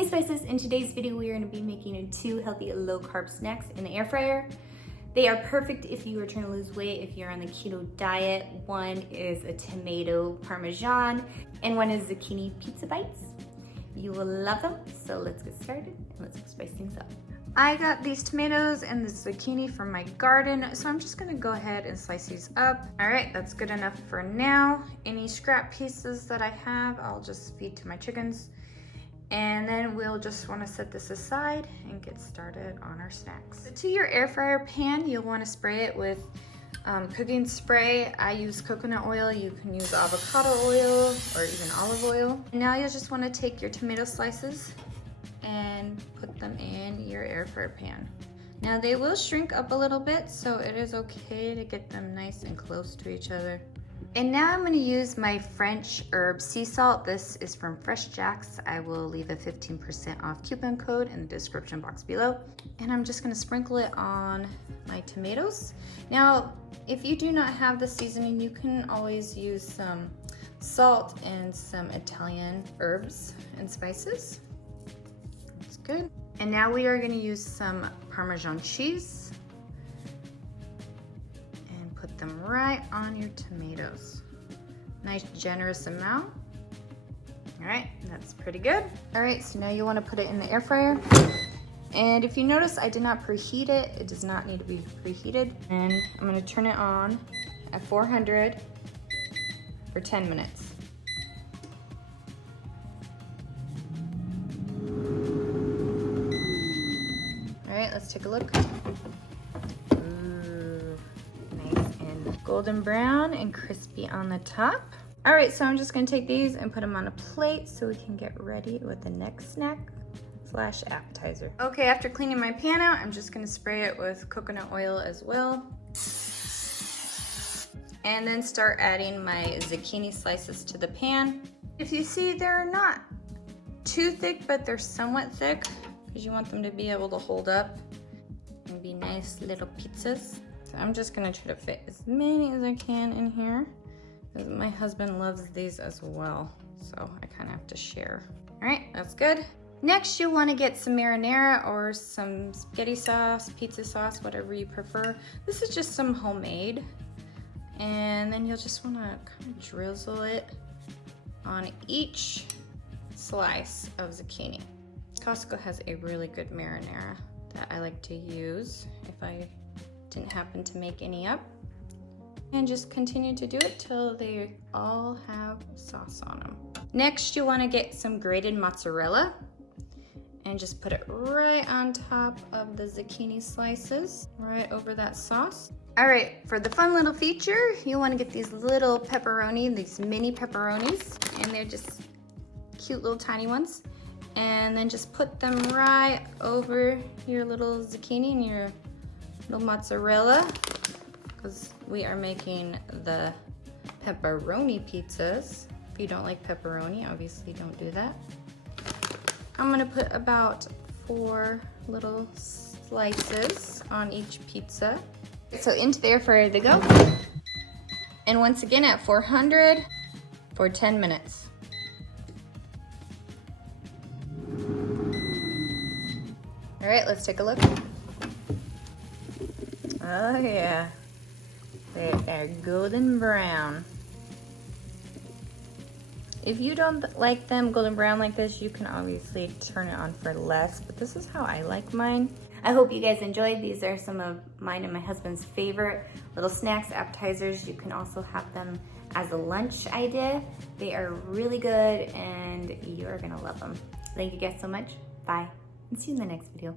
Hey Spices, in today's video we are going to be making 2 healthy low carb snacks in the air fryer. They are perfect if you are trying to lose weight, if you're on the keto diet. One is a tomato parmesan and one is zucchini pizza bites. You will love them, so let's get started and let's go spice things up. I got these tomatoes and the zucchini from my garden, so I'm just gonna go ahead and slice these up. All right, that's good enough for now. Any scrap pieces that I have, I'll just feed to my chickens. And then we'll just want to set this aside and get started on our snacks. So to your air fryer pan, you'll want to spray it with cooking spray. I use coconut oil. You can use avocado oil or even olive oil. Now you'll just want to take your tomato slices and put them in your air fryer pan. Now they will shrink up a little bit, so it is okay to get them nice and close to each other. And now I'm going to use my French herb sea salt. This is from FreshJax. I will leave a 15% off coupon code in the description box below. And I'm just going to sprinkle it on my tomatoes. Now, if you do not have the seasoning, you can always use some salt and some Italian herbs and spices. That's good. And now we are going to use some Parmesan cheese. Put them right on your tomatoes. Nice generous amount. All right, that's pretty good. All right, so now you want to put it in the air fryer. And if you notice, I did not preheat it. It does not need to be preheated. And I'm going to turn it on at 400 for 10 minutes. All right, let's take a look. Golden brown and crispy on the top. All right, so I'm just gonna take these and put them on a plate so we can get ready with the next snack / appetizer. Okay, after cleaning my pan out, I'm just gonna spray it with coconut oil as well. And then start adding my zucchini slices to the pan. If you see, they're not too thick, but they're somewhat thick because you want them to be able to hold up and be nice little pizzas. So I'm just gonna try to fit as many as I can in here because my husband loves these as well. So I kind of have to share. All right, that's good. Next, you'll wanna get some marinara or some spaghetti sauce, pizza sauce, whatever you prefer. This is just some homemade. And then you'll just wanna kind of drizzle it on each slice of zucchini. Costco has a really good marinara that I like to use if I didn't happen to make any up. And just continue to do it till they all have sauce on them. Next, you want to get some grated mozzarella and just put it right on top of the zucchini slices, right over that sauce. All right, for the fun little feature, you want to get these little pepperoni, these mini pepperonis, and they're just cute little tiny ones. And then just put them right over your little zucchini and your little mozzarella, because we are making the pepperoni pizzas. If you don't like pepperoni, obviously don't do that. I'm gonna put about 4 little slices on each pizza. So into the air fryer they go. And once again at 400 for 10 minutes. All right, let's take a look. Oh yeah, they are golden brown. If you don't like them golden brown like this, you can obviously turn it on for less, but this is how I like mine. I hope you guys enjoyed. These are some of mine and my husband's favorite little snacks, appetizers. You can also have them as a lunch idea. They are really good and you're gonna love them. Thank you guys so much. Bye, and see you in the next video.